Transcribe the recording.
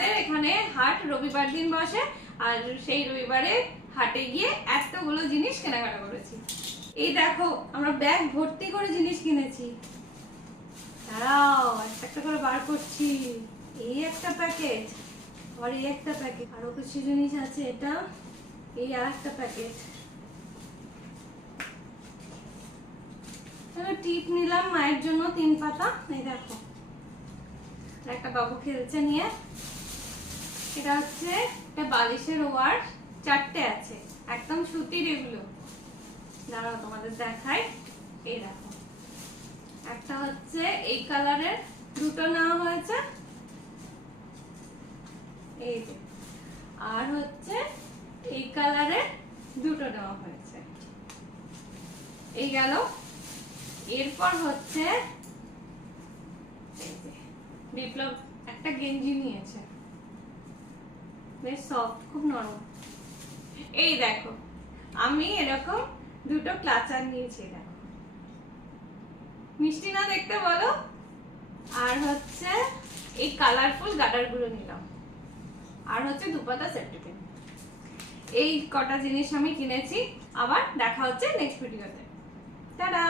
আমাদের এখানে হাট রবিবার দিন বসে, আর সেই রবিবারে হাটে গিয়ে এতগুলো জিনিস কেনাকাটা করেছি। এই দেখো আমরা ব্যাগ ভর্তি করে জিনিস কিনেছি। দাঁড়াও একটা একটা করে বার করছি। এই একটা প্যাকেট, আর এই একটা প্যাকেট, আরো কিছু জিনিস আছে। এটা এই আর একটা প্যাকেট। টিপ নিলাম মায়ের জন্য 3 পাতা। এই দেখো একটা বাবু খেলছে নিয়ে। এটা হচ্ছে একটা বালিশের ওয়ার, 4টে আছে, একদম সুতির এগুলো। দাঁড়াও তোমাদের দেখাই। এই দেখো একটা হচ্ছে এই কালারের, দুটো নেওয়া হয়েছে এই যে, আর হচ্ছে এই কালারের দুটো নেওয়া হয়েছে। এই গেল। এরপর হচ্ছে এই যে বিপ্লব একটা গেঞ্জি নিয়েছে, বেশ সফট, খুব নরম। এই দেখো আমি এরকম দুটো ক্লাচার নিয়েছি, দেখো মিষ্টি না দেখতে বলো। আর হচ্ছে এই কালারফুল গার্ডার গুলো নিলাম, আর হচ্ছে 2 পাতা সেফটি পিন। এই কটা জিনিস আমি কিনেছি। আবার দেখা হচ্ছে নেক্সট ভিডিওতে। টাটা।